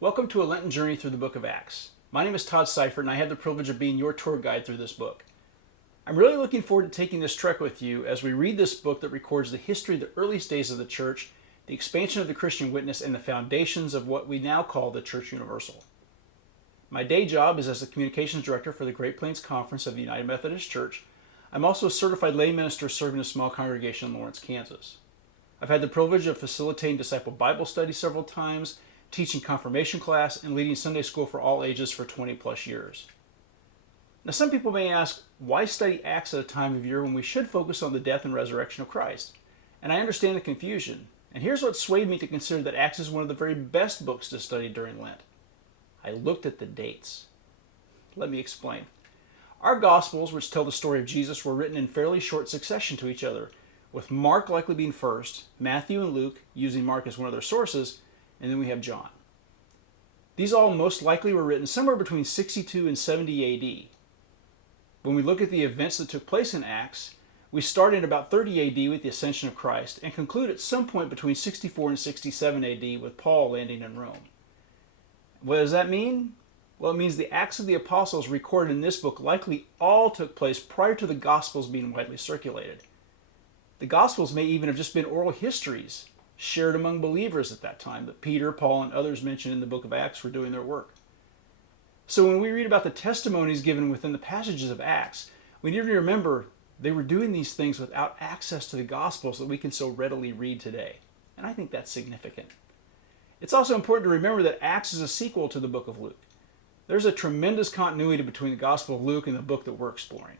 Welcome to a Lenten journey through the book of Acts. My name is Todd Seifert, and I have the privilege of being your tour guide through this book. I'm really looking forward to taking this trek with you as we read this book that records the history of the earliest days of the church, the expansion of the Christian witness, and the foundations of what we now call the Church Universal. My day job is as the communications director for the Great Plains Conference of the United Methodist Church. I'm also a certified lay minister serving a small congregation in Lawrence, Kansas. I've had the privilege of facilitating disciple Bible study several times, teaching confirmation class, and leading Sunday school for all ages for 20 plus years. Now, some people may ask, why study Acts at a time of year when we should focus on the death and resurrection of Christ? And I understand the confusion. And here's what swayed me to consider that Acts is one of the very best books to study during Lent. I looked at the dates. Let me explain. Our Gospels, which tell the story of Jesus, were written in fairly short succession to each other, with Mark likely being first, Matthew and Luke using Mark as one of their sources, and then we have John. These all most likely were written somewhere between 62 and 70 AD. When we look at the events that took place in Acts, we start in about 30 AD with the ascension of Christ and conclude at some point between 64 and 67 AD with Paul landing in Rome. What does that mean? Well, it means the Acts of the Apostles recorded in this book likely all took place prior to the Gospels being widely circulated. The Gospels may even have just been oral histories shared among believers at that time that Peter, Paul, and others mentioned in the book of Acts were doing their work. So when we read about the testimonies given within the passages of Acts, we need to remember they were doing these things without access to the Gospels that we can so readily read today. And I think that's significant. It's also important to remember that Acts is a sequel to the book of Luke. There's a tremendous continuity between the Gospel of Luke and the book that we're exploring.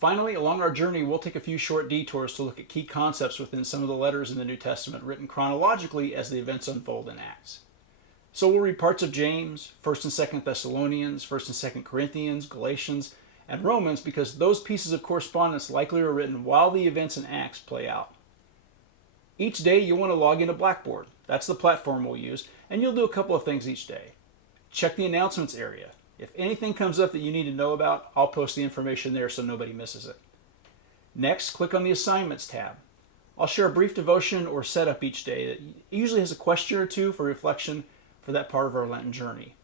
Finally, along our journey, we'll take a few short detours to look at key concepts within some of the letters in the New Testament written chronologically as the events unfold in Acts. So we'll read parts of James, 1st and 2nd Thessalonians, 1st and 2nd Corinthians, Galatians, and Romans because those pieces of correspondence likely are written while the events in Acts play out. Each day you'll want to log into Blackboard. That's the platform we'll use, and you'll do a couple of things each day. Check the announcements area. If anything comes up that you need to know about, I'll post the information there so nobody misses it. Next, click on the Assignments tab. I'll share a brief devotion or setup each day that usually has a question or two for reflection for that part of our Lenten journey.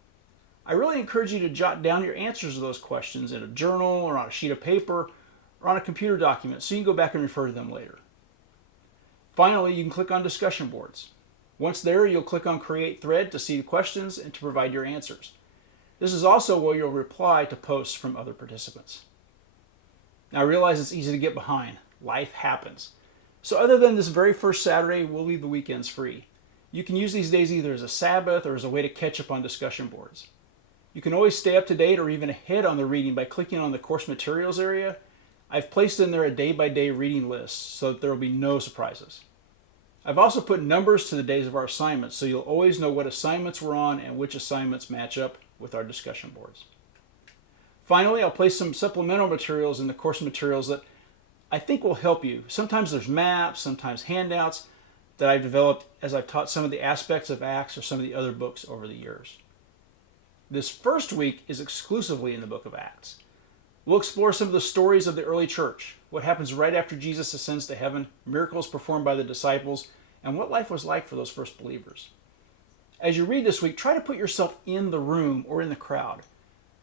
I really encourage you to jot down your answers to those questions in a journal or on a sheet of paper or on a computer document so you can go back and refer to them later. Finally, you can click on discussion boards. Once there, you'll click on Create Thread to see the questions and to provide your answers. This is also where you'll reply to posts from other participants. Now I realize it's easy to get behind. Life happens. So other than this very first Saturday, we'll leave the weekends free. You can use these days either as a Sabbath or as a way to catch up on discussion boards. You can always stay up to date or even ahead on the reading by clicking on the course materials area. I've placed in there a day-by-day reading list so that there will be no surprises. I've also put numbers to the days of our assignments so you'll always know what assignments we're on and which assignments match up with our discussion boards. Finally, I'll place some supplemental materials in the course materials that I think will help you. Sometimes there's maps, sometimes handouts that I've developed as I've taught some of the aspects of Acts or some of the other books over the years. This first week is exclusively in the book of Acts. We'll explore some of the stories of the early church, what happens right after Jesus ascends to heaven, miracles performed by the disciples, and what life was like for those first believers. As you read this week, try to put yourself in the room or in the crowd.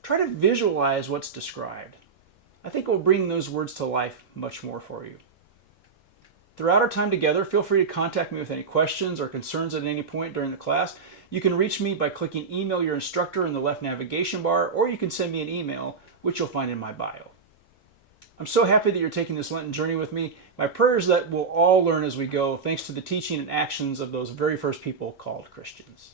Try to visualize what's described. I think it will bring those words to life much more for you. Throughout our time together, feel free to contact me with any questions or concerns at any point during the class. You can reach me by clicking Email Your Instructor in the left navigation bar, or you can send me an email, which you'll find in my bio. I'm so happy that you're taking this Lenten journey with me. My prayer is that we'll all learn as we go, thanks to the teaching and actions of those very first people called Christians.